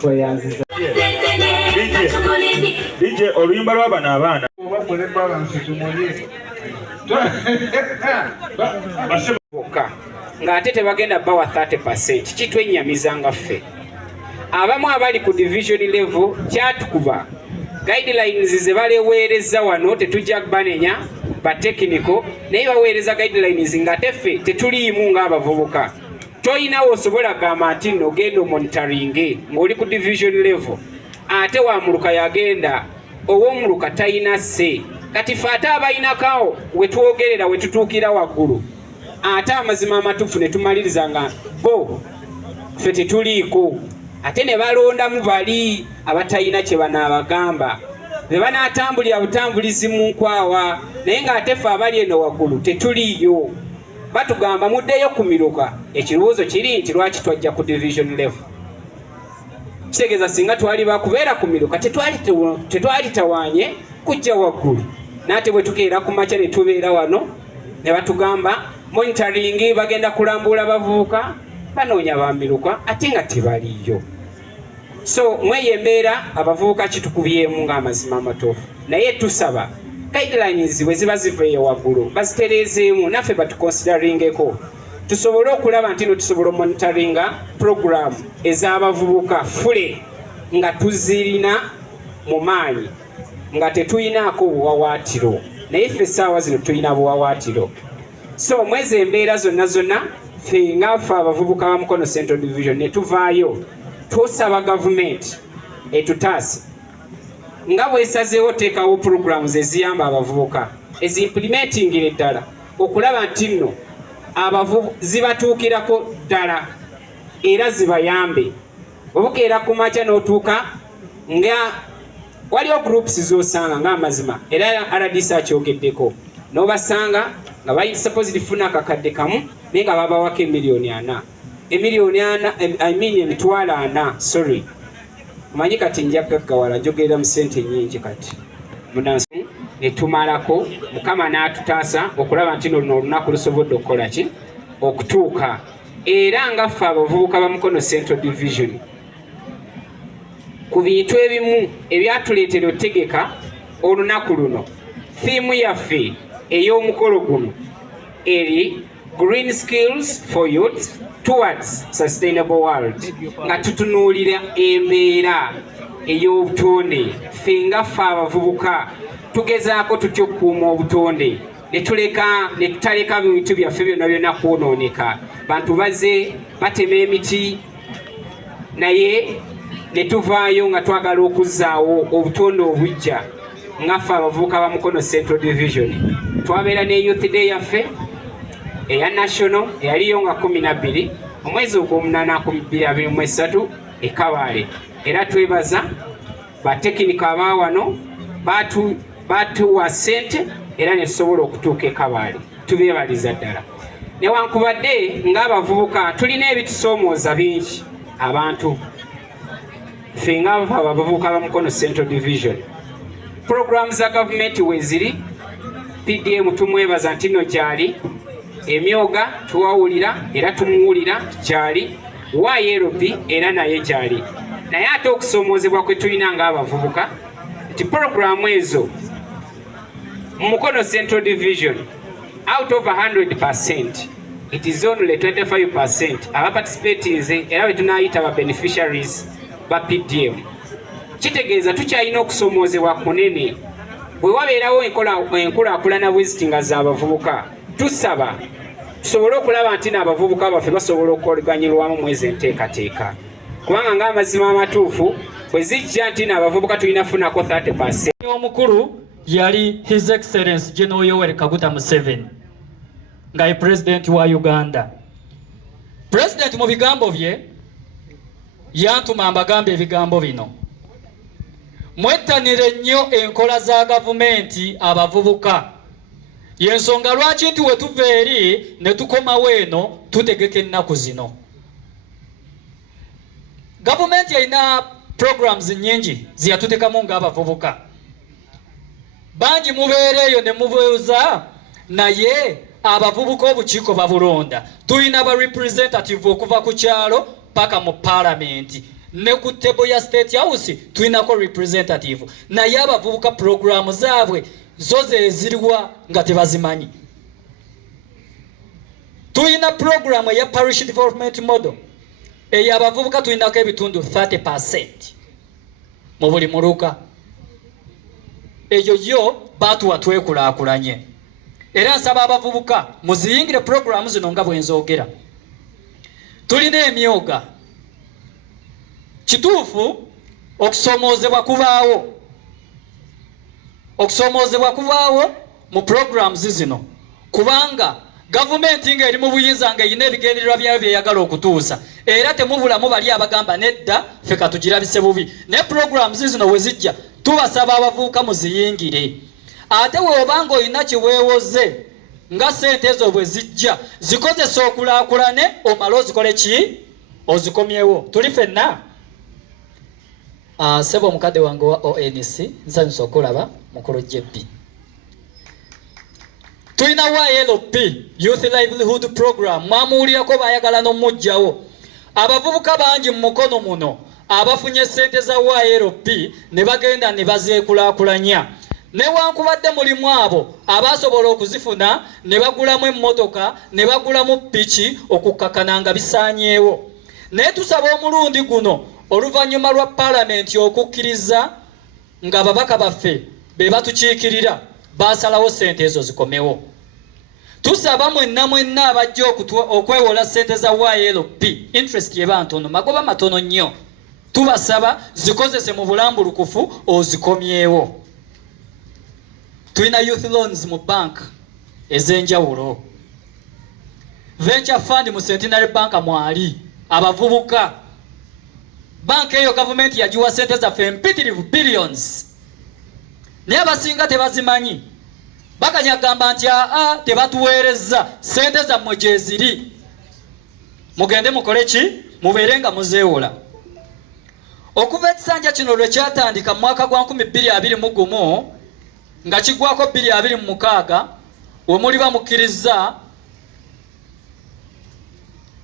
tweyanziza. DJ oluyimba lw'abana abaana. Ng'ate tebagenda bawa 30%. Kitwenyamiza nga ffe. Abamu abali ku division level kyatukuba guidelines ze baleweereza wano tetujja banenya ba technical naye baweereza guidelines nga teffe tetuliimu ng'abavubuka. Toyinawo osobola gamba nti no genda monitoring ng'oli ku division level ate wamuluka yagenda ow'omuluka tayina se kati ffe ate abayinakawo wetwogerera wetutuukira waggulu ate amazima amatuufu ne tumaliriza nga bo ffe tetuliiko ate ne balondamu bali abatayina kye banaabagamba be banaatambulira butambulizi mu nkwawa naye ng'ate ffe abali eno waggulu tetuliyo batugamba muddeyo ku miruka ekirowoozo kiri nti lwaki twajja ku division level kitegeeza singa twali bakubeera ku miruka tetwali tawaanye kujja waggulu naate bwe tukeera ku makya ne tubeera wano ne batugamba monitoring bagenda kulambula bavubuka banoonya bamiruka ate nga tebaliyo. So mweye embeera abavubuka kitukubyemu ng'amazima amatuufu naye tusaba guidelines bwe ziba ziveeyo waggulu bazitereezeemu naffe batukonsideringeko tusobole okulaba nti no tusobola monitoringa program ez'abavubuka fule nga tuzirina mu maanyi nga tetuyinaako buwawaatiro naye ffe essaawa zino tulina buwawaatiro. So mwezi embeera zonna ffe ngaffe abavubuka ba Mukono Central Division ne tuvaayo tusaba gavumenti etutaase nga bwesazeewo teekawo programs eziyamba abavubuka eziimplementingire ddala okulaba nti nno zibatuukirako ddala era zibayambe obukeera ku makya n'otuuka nga waliwo groups z'osanga ng'amazima era RDC akyogeddeko n'obasanga nga bayinsuppose lifuna akakadde kamu naye nga babawako emitwalo 4 sorry manyi kati nja gaggawala njogerera mu ssente nnyingi kati munansi ne tumalako Mukama n'atutaasa okulaba nti luno olunaku lusobodde okukola ki okutuuka era nga ffe abavubuka ba Mukono Central Division ku bintu ebimu ebyatuleetera otegeka olunaku luno thiimu yaffe ey'omukolo guno eri Green Skills for Youth Towards Sustainable World nga tutunuulira embeera ey'obutonde ffe nga ffe abavubuka tugezaako tutya okukuuma obutonde ne tutaleka bintu byaffe byonna kwonooneka bantu baze batema emiti naye ne tuvaayo nga twagala okuzzaawo obutonde obujja nga ffe abavubuka ba Mukono Central Division twabeera ne Youth Day yaffe eya national eyaliyo nga 12 omwezi ogw'omunaana 2023 Kabale era twebaza batekinika abaawano batuwa ssente era ne tusobola okutuuka Kabale tubeebaliza ddala newankubadde ng'abavubuka tulina ebitusoomooza bingi abantu ffe ng'abavubuka ba Mukono Central Division programs za gavumenti weeziri PDM tumwebaza nti nno gyali emyoga tuwawulira era tumuwulira gyali YLP era naye gyali naye ate okusoomoozebwa kwe tulina ng'abavubuka nti programu ezo mu Mukono Central Division out of 100% it is only 25% abaparticipatinze era bwe tunaayita ba beneficiaries ba PDM kitegeeza tukyalina okusoomoozebwa kunene bwe wabeerawo enkulaakulana bwezitinga z'abavubuka tusaba tusobole okulaba nti n'abavubuka baffe basobola okukolaganyirwamu mwezi enteekateeka kubanga ng'amazima amatuufu bwe zijja nti n'abavubuka tulina funako 30%. Omukulu yali His Excellency General Yoweri Kaguta Museveni nga ye President wa Uganda. President mu bigambo bye yantuma mbagambe ebigambo bino: mwettanire nnyo enkola za gavumenti abavubuka. Yensonga lwaki nti wetuva eri ne tukomawo eno tutegeka ennaku zino. Gavumenti erina programs nyingi ziyatutekamu ng'abavubuka. Bangi mubeereeyo ne mubuuza naye abavubuka obukiiko babulonda. Tulina ba representative okuva ku kyalo paka mu parliament. ne ku table ya State House tuinako representative na yaba vubuka program zaabwe zoze eziriwa nga tebazimanyi. Tuina program ya parish development model eyabavubuka tuinako ebitundu 30% mu buli muluka. Eyo yo batuwa twekulaakulanye. Era nsaba abavubuka muziyingire program zino nga bwenzogera. Tulina emyoga. Kituufu okusomozebwa kubaawo. Okusomozebwa kubaawo mu programs zino. Kubanga gavumenti nga eri mu buyinza nga eyina ebigendererwa byayo byeyagala okutuusa. Era temubulamu bali abagamba nedda ffe katugirabise bubi. Ne programs zino we zijja tubasaba abavubuka muziyingire. Ate weobanga olina kiweewoze nga sente ezo bwe zijja zikozesa okulaakulane omala ozikole ki? Ozikomyewo. Tuli ffenna. Sebo omukadde wange wa ONC nsanyusa okulaba mukulu JB. Tulina YLP Youth Livelihood Program mwamuwulirako bayagala n'omujjawo. Abavubuka bangi mu mukono muno abafunye sente za YLP ne bagenda ne bazeekulaakulanya. Newankubadde mulimu abo abasobola okuzifuna ne bagulamu emmotoka ne bagulamu piki okukkakana nga bisaanyeewo. Naye tusaba omulundi guno oluvannyuma lwa Paalamenti okukkiriza nga babaka baffe be batukiikirira baasalawo sente ezo zikomewo. Tusaba mwenna abajja okwewola sente za YLP interest yeba ntono magoba matono nnyo. Tubasaba zikozese mu bulambulukufu ozikomyewo. Tulina youth loans mu bank ez'enjawulo. Venture fund mu Centenary Bank mwali abavubuka. Bank eyo government yagiwa sente zaffe mpitirivu billions. Naye abasinga tebazimanyi. Bakanyagamba nti tebatuweereza sente zammwe gye ziri. Mugende mukole ki? Mubeere nga muzeewola. Okuva ekisanja kino lwe kyatandika mu mwaka gwa 2021 nga kigwako 2026 we muli bamukkiriza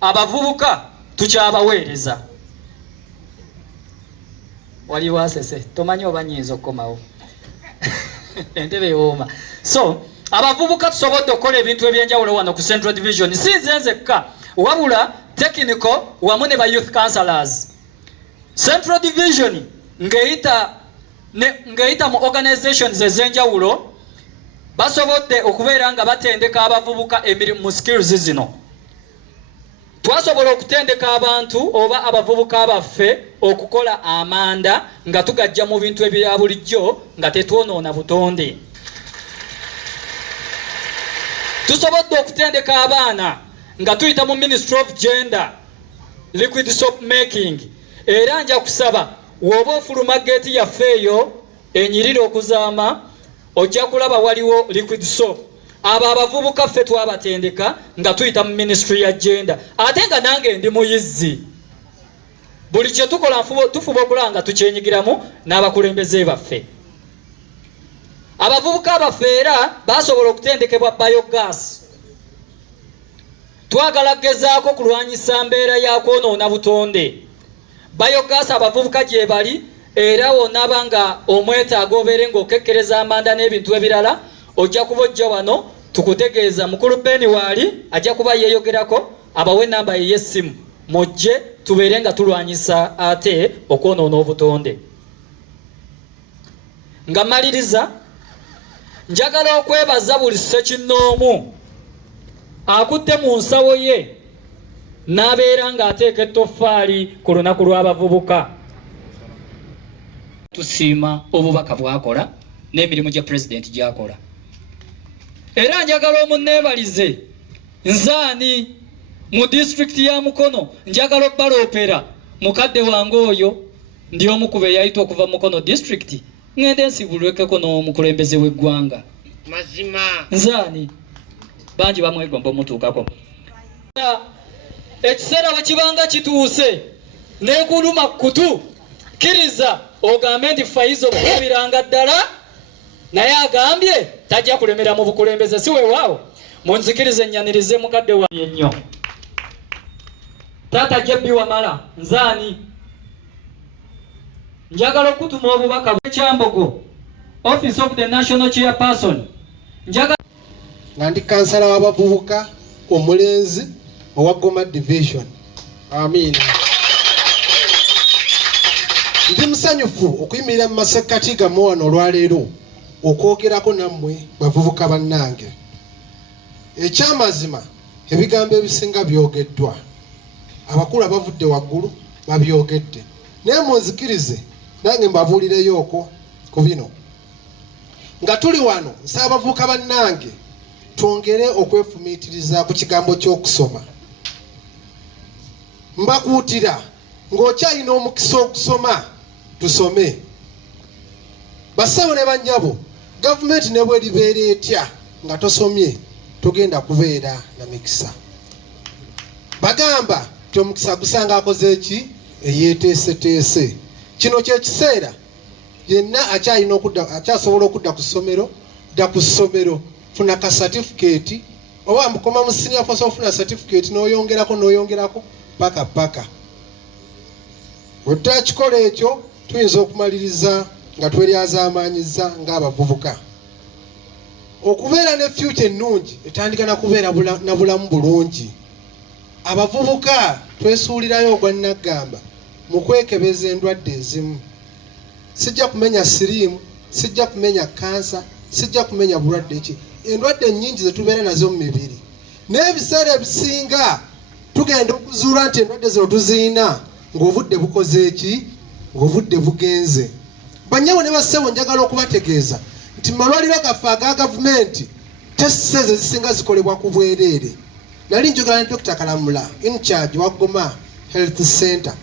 abavubuka tukyabaweereza. Waliwo asese tomanyi oba nnyinza okukomawo entebe yooma. So abavubuka tusobodde okukola ebintu ebyenjawulo wano ku Central Division si nze nzekka wabula technical wamu ne ba youth counselors. Central Division ng'eyita mu organizations ez'enjawulo basobodde okubeera nga batendeka abavubuka mu skills zino. Twasobola okutendeka abantu oba abavubuka abaffe okukola amanda nga tugajja mu bintu ebya bulijjo nga tetwonoona butonde. Tusobodde okutendeka abaana nga tuyita mu Ministry of Gender liquid soap making. Era nja kusaba woba ofuluma geeti yaffe eyo enyirira okuzaama ojja kulaba waliwo liquid soap. Abo abavubuka ffe twabatendeka nga tuyita mu Ministry ya Gender. Ate nga nange ndi muyizzi. Buli kye tukola tufuba okulaba nga tukyenyigiramu n'abakulembeze baffe. Abavubuka baffe era basobola okutendekebwa biogas. Twagala gezaako kulwanyisa mbeera ya kwonoona butonde. Biogas abavubuka gye bali era wonaba nga omwetaaga obeere ng'okekkereza amanda n'ebintu ebirala ojja kuba ojja wano tukutegeeza mukulu Beni waali ajja kuba yeeyogerako abawe namba ye y'essimu mujje tubeere nga tulwanyisa ate okwonoona obutonde. Nga maliriza njagala okwebaza buli ssekinnoomu akutte mu nsawo ye n'abeera ng'ateeka ettoffaali ku lunaku lw'abavubuka. Tusiima obubaka bw'akola n'emirimu gya pulezidenti gy'akola. Era njagala omunneebalize nzaani mu disitulikiti ya Mukono njagala obbaloopera mukadde wange oyo ndi omu ku be yayita okuva Mukono disitulikiti ngende nsibulwekeko n'omukulembeze w'eggwanga. Mazima nzaani bangi bamwegomba omutuukako. Ekiseera bwe kibanga kituuse n'ekuluma kutu kkiriza ogambe nti Faizal okulabiranga ddala naye agambye tajja kulemera mu bukulembeze si weewaawo. Munzikirize ennyanirize mukadde wange Enyo. Taata Jebbi Wamala nzaani njagala okutuma obubaka bw'ekyambogo office of the national chairperson njagala nga ndi kansala w'abavubuka omulenzi owa Goma division. Amiina. Ndi musanyufu okuyimirira mu masekkati gammwe wano olwaleero okwogerako nammwe bavubuka bannange. Ekyamazima ebigambo ebisinga byogeddwa, abakulu abavudde waggulu babyogedde, naye munzikirize nange mbabuulireyo okwo ku bino. Nga tuli wano nsaba abavubuka bannange twongere okwefumiitiriza ku kigambo ky'okusoma. Mbakuutira ng'okyalina omukisa okusoma tusome. Bassebo ne bannyabo, gavumenti ne bw'eribeera etya nga tosomye togenda kubeera na mikisa. Bagamba ti omukisa gusanga akoze eki eyeeteeseteese. Kino kye kiseera yenna akyasobola okudda ku ssomero, dda ku ssomero, funa ka certificate, oba mukoma mu senior force ofuna certificate n'oyongerako paka. Bwe tutakikola ekyo tuyinza okumaliriza nga tweryazaamaanyiza ng'abavubuka. Okubeera ne future ennungi etandika na kubeera na bulamu bulungi. Abavubuka twesuulirayo ogwannaggamba mu kwekebeza endwadde ezimu. Sijja kumenya siriimu, sijja kumenya kansa, sijja kumenya bulwadde ki. Endwadde nnyingi ze tubeera nazo mu mibiri. N'ebiseera ebisinga tugenda okuzuula nti endwadde zino tuziyina ng'obudde bukoze eki, ng'obudde bugenze. Bannyabo ne bassebo njagala okubategeeza nti malwaliro gaffe aga gavumenti tesise ze zisinga zikolebwa ku bwereere. Nali njogera ne Dr. Kalamula in charge wa Goma Health Center.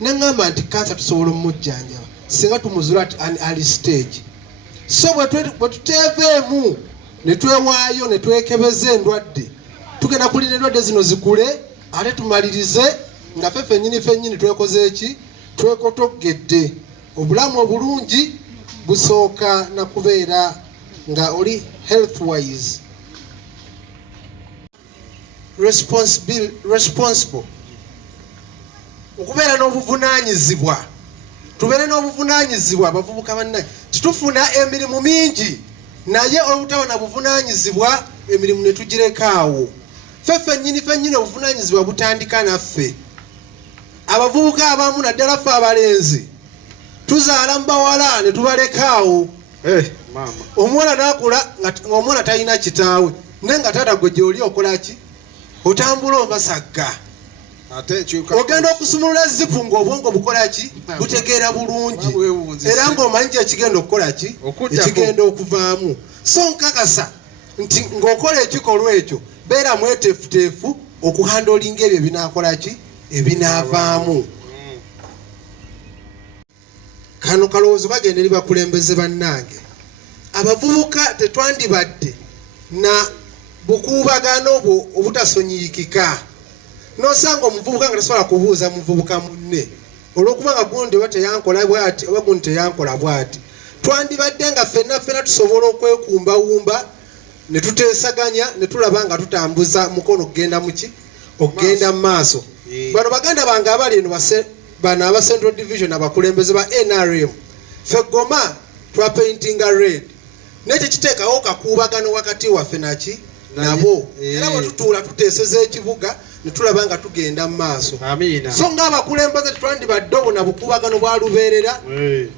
Neŋŋamba nti kansa tusobola omujjanjaba singa tumuzuula ati an early stage. So bwe tuteeveemu ne twewaayo ne twekebeza endwadde, tugenda kulinda endwadde zino zikule ate tumalirize nga ffe ffennyini twekoze eki, twekotoggedde. Obulamu obulungi busooka na kubeera nga oli health wise responsible. Okubeera n'obuvunaanyizibwa, tubeere n'obuvunaanyizibwa abavubuka bannange. Titufuna emirimu mingi naye olutaba na buvunaanyizibwa emirimu ne tugirekaawo. Ffe ffennyini obuvunaanyizibwa butandika naffe. Abavubuka abamu naddala ffe abalenzi tuzaala mu bawala ne tubalekaawo. Omuwala n'akula ng'omwana talina kitaawe naye nga taata gwe gy'oli okola ki? Otambula omasagga. Ogenda okusumulula zipu ng'obwongo bukola ki? Butegeera bulungi. Era ng'omanyi ekigenda okukola ki? Ekigenda okuvaamu. So nkakasa nti ng'okola ekikolwa ekyo beera mweteefuteefu okuhandoolinga ebyo ebinaakola ki? Ebinaavaamu. Kano kalowoozo bagenda eri bakulembeze bannange. Abavubuka tetwandibadde na bukuubagano obwo obutasonyiikika. N'osanga omuvubuka nga tasobola kubuuza muvubuka munne olw'okubanga gundi oba teyankola bw'ati oba gundi teyankola bw'ati. Twandibadde nga ffenna tusobola okwekumbawumba ne tuteesaganya ne tulaba nga tutambuza mukono okugenda muki? Okugenda mu maaso. Bano baganda bange abali eno bano aba Central Division abakulembeze ba NRM. Ffe Goma twapaintinga red. Nekyo kiteekawo kakuubagano wakati waffe naki nabo. Era bwe tutuula tuteeseza ekibuga ne tulaba nga tugenda mu maaso. So ng'abakulembeze twandibadde obwo na bukuubagano bwa lubeerera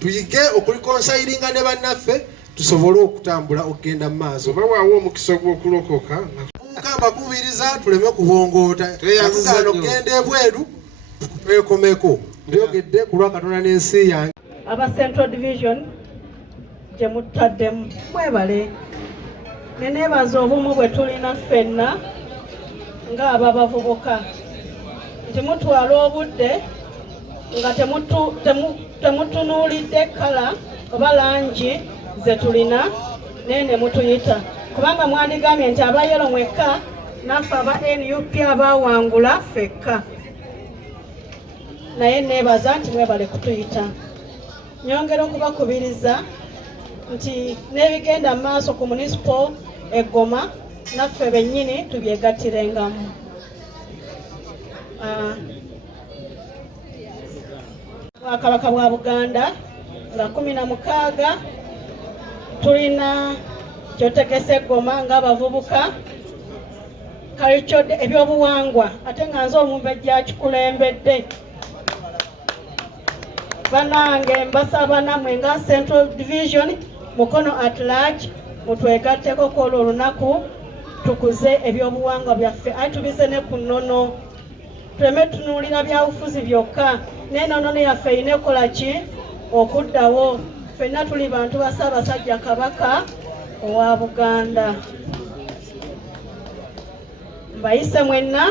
tuyige okulikonsayiringa ne bannaffe tusobole okutambula okugenda mu maaso. Oba waawo omukisa gw'okulokoka Bakubiliza tuleme kubongoota. Tugaana okugenda ebweru twekomeko. Byogedde ku lwa Katonda n'ensi yange. Aba Central Division gye mutaddemu mwebale. Ne neebaza obumu bwe tulina ffenna ng'abavubuka nti mutwala obudde nga temutunuulidde kkala oba langi ze tulina naye ne mutuyita. Kubanga mwandigambye nti abayero mwekka naffe aba NUP abaawangula ffekka. Naye neebaza nti mwebale kutuyita. Nyongera okubakubiliza nti n'ebigenda mu maaso ku municipal eGoma naffe bennyini tubyegattirengamu. Bwakabaka bwa Buganda nga 16 tulina kyotegese eggoma ng'abavubuka kalikyodde ebyobuwangwa ate nga nze omumbejja kikulembedde. Banange mbasaba namwe nga Central Division Mukono at large mutwegatteko kwolwo olunaku tukuze ebyobuwangwa byaffe aye tubize ne ku nnono tuleme tunuulira byabufuzi byokka n'ennono yaffe erina ekola ki okuddawo. Ffenna tuli bantu ba Ssaabasajja Kabaka owa Buganda. Mbayise mwenna.